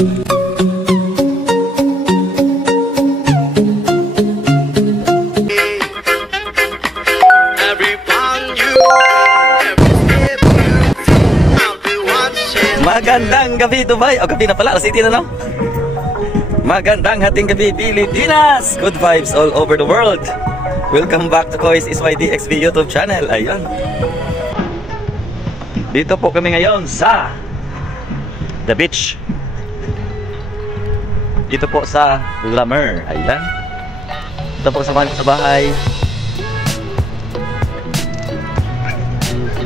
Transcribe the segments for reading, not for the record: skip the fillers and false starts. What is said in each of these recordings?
Magandang gabi Dubai, o gabi na pala, city na no? Magandang hating gabi Pilipinas! Good vibes all over the world! Welcome back to Kois SYDXV YouTube channel. Ayun, dito po kami ngayon sa The Beach. Dito po sa Glamour. Ayan, dito po sa bahay.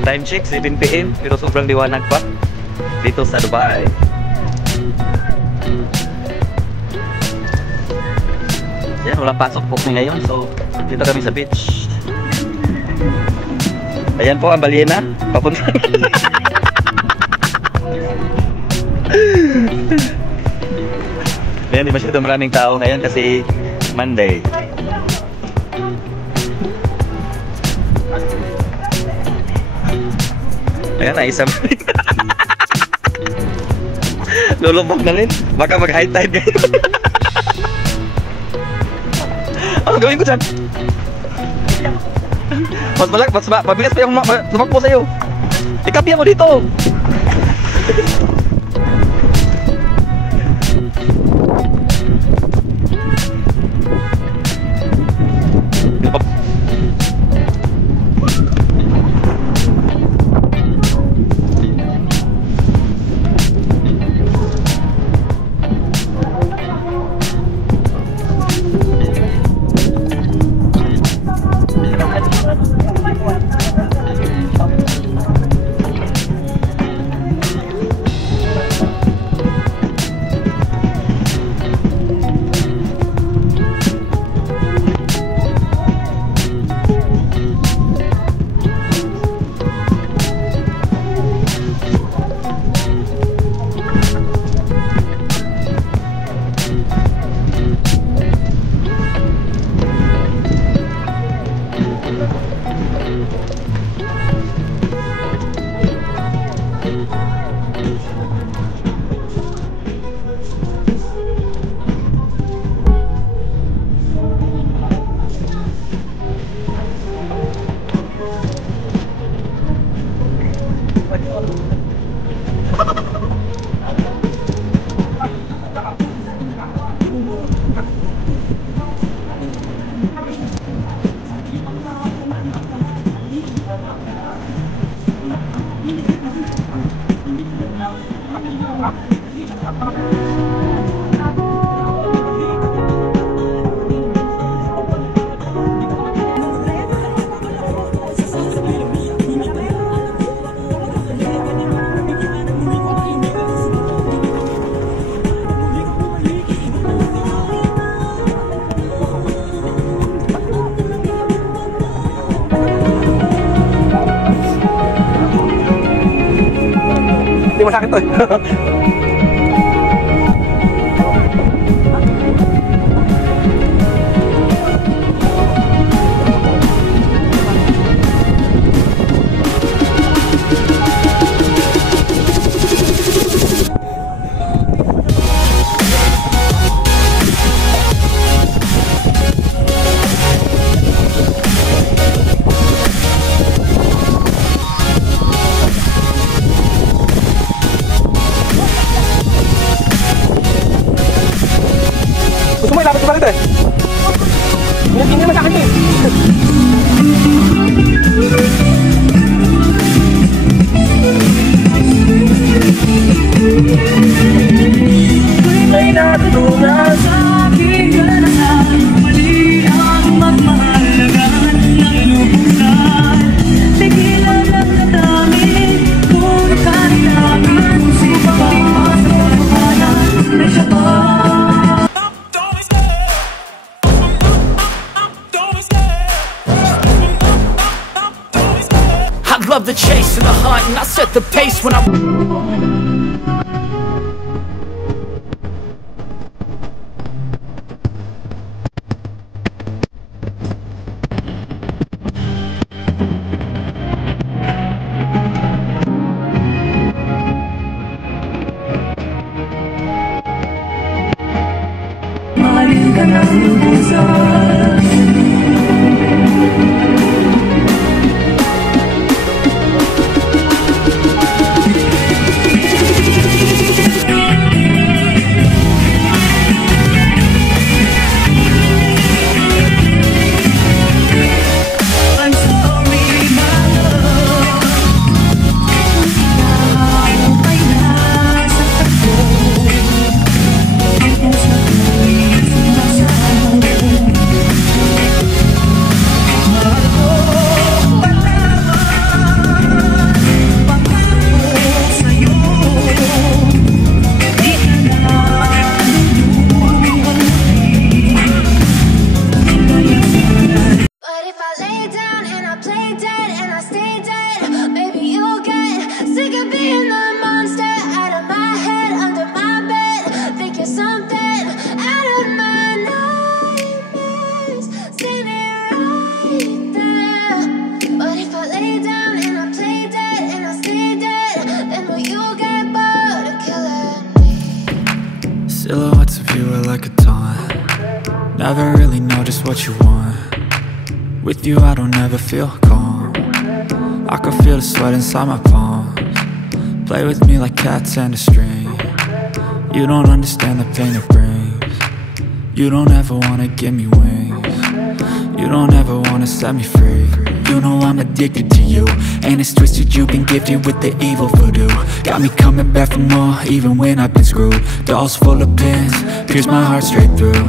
Time check 7 PM, pero sobrang liwanag pa dito sa Dubai. Yan, walang pasok po kami ngayon, so dito kami sa beach. Ayan po ang balyena papunta. Ayan, di masyado maraming tao ngayon kasi Monday. Ayan na, isang lulubog na rin. Baka mag-high tide ngayon. Ano gawin ko dyan? Mas mabilis pa yung tumakbo sa'yo. Ikapya mo dito. Hindi masakit to. Gusto mo ilapit ko ba rito eh? Hindi naman sa akin eh. May natutunan sa aking ganahan, mali ang magmahalagan ng lubusan. Tigilan lang nadaming kung kailangan sipang masamahanan na siya pa. I love the chase and the hunt, and I set the pace when I'm Silhouettes of you are like a taunt. Never really know just what you want. With you I don't ever feel calm. I can feel the sweat inside my palms. Play with me like cats and a string. You don't understand the pain it brings. You don't ever wanna give me wings. You don't ever wanna set me free. You know I'm addicted to you, and it's twisted, you've been gifted with the evil voodoo. Got me coming back for more, even when I've been screwed. Dolls full of pins, pierce my heart straight through.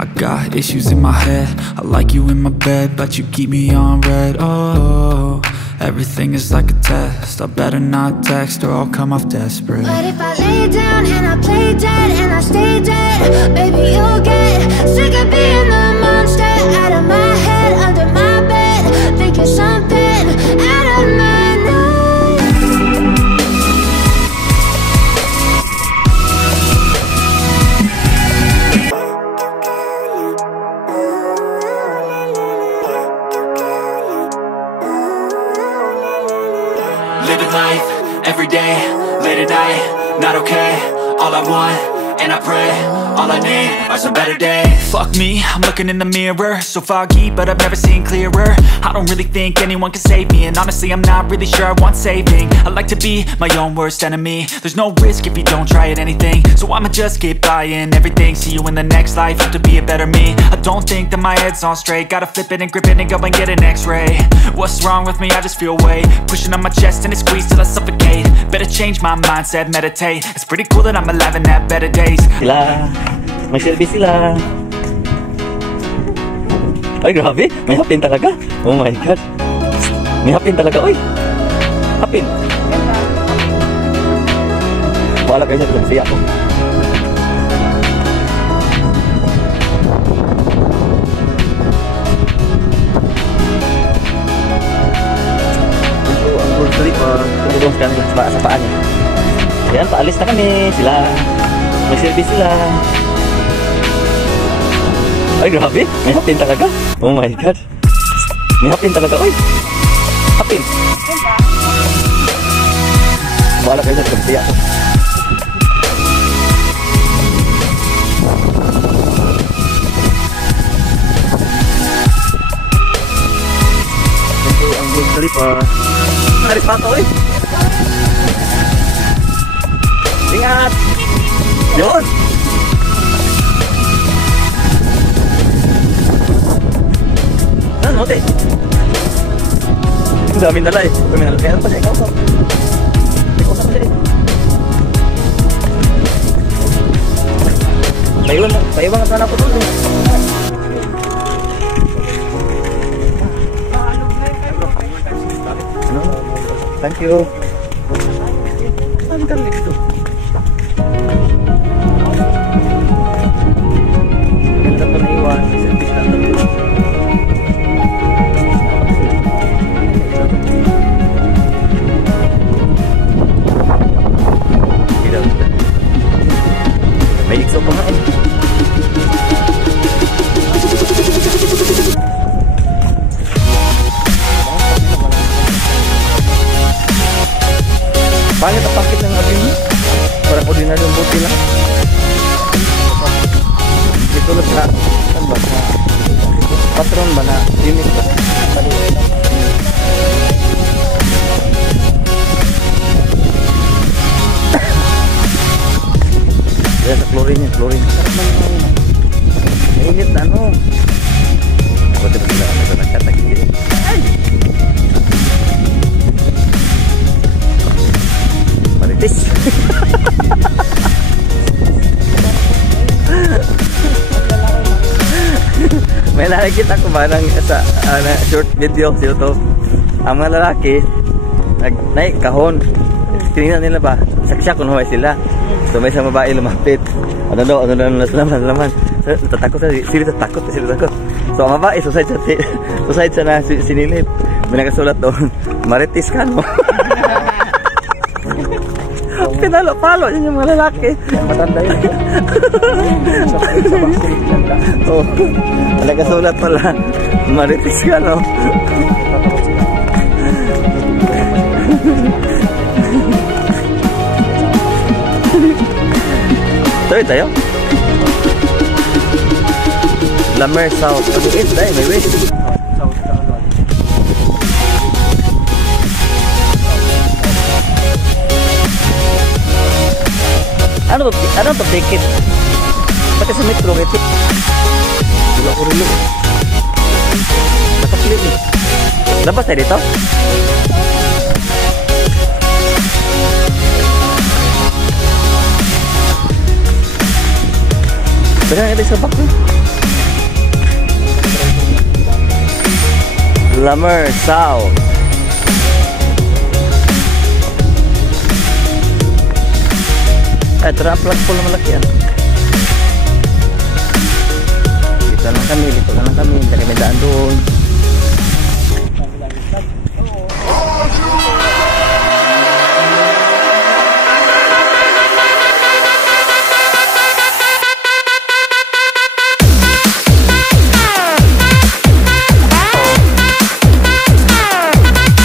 I got issues in my head, I like you in my bed, but you keep me on red. Oh, everything is like a test, I better not text or I'll come off desperate. But if I lay down and I play dead and I stay dead, baby you'll get sick of being the monster out of my head, under my bed, thinking something out of my Living life, everyday, late at night, not okay. All I want, and I pray, all I need are some better days. Fuck me, I'm looking in the mirror, so foggy, but I've never seen clearer. I don't really think anyone can save me, and honestly I'm not really sure I want saving. I like to be my own worst enemy. There's no risk if you don't try at anything, so I'ma just keep buying everything. See you in the next life, have to be a better me. I don't think that my head's on straight, gotta flip it and grip it and go and get an x-ray. What's wrong with me? I just feel weight pushing on my chest and it squeezes till I suffocate. Better change my mindset, meditate. It's pretty cool that I'm alive and have better days. Sila, may service sila. Ay grabe, may hapin talaga. Oh my god. May hapin talaga, oy. Hapin. Wala kayo sa siya ko. Ito ang grocery pa. Tulong ka sa paa niya. Ayan, paalis na kami. Sila. May service sila. Ay grabe, may hapin talaga. Oh my god. May hapin talaga, oy. Hapin. Wala kayo sa siya ko. Ito ang grocery pa. Alis pa ito, oy. Ingat! Yun! Ano, mote? Ang daming dala eh. Kaya pa siya, ikaw pa. Ikaw pa siya eh. Paiwan ka sana po doon eh. Ano? Thank you. Saan ka dito? May ikso pa nga eh. Pangit ang pakit ng abin mo. Parang ordinaryong buti lang. sulod sa saan ba? Sa patron ba na unit ba? Yan sa chlorine yan, chlorine. Mainit na ano. Buti ba sila nagkatagili? Ay! Maritis! May nakikita ko ba ng sa short video sa YouTube. Ang mga lalaki naik kahon. Tinignan nila ba? Saksya kung huwag sila. So may isang babae lumapit. Ano naman. So, tatakot sila takot. So ang babae suicide siya na sinilip. May nakasulat doon. Maritis ka no? Pinalo-palo yun yung mga lalaki. Matanda yun. Oo. Nakasulat pala. Maritis ka no? Tuloy tayo. Lamer South. East tayo, may west. Ano to ticket? Pati sa metro ticket. Wala ko rin. Nakaslip eh. Labas tayo dito? Baka nga sa bak eh. Lamer South. Ito na ang plug pole na malaki yan. Dito lang kami. Dali may daan doon.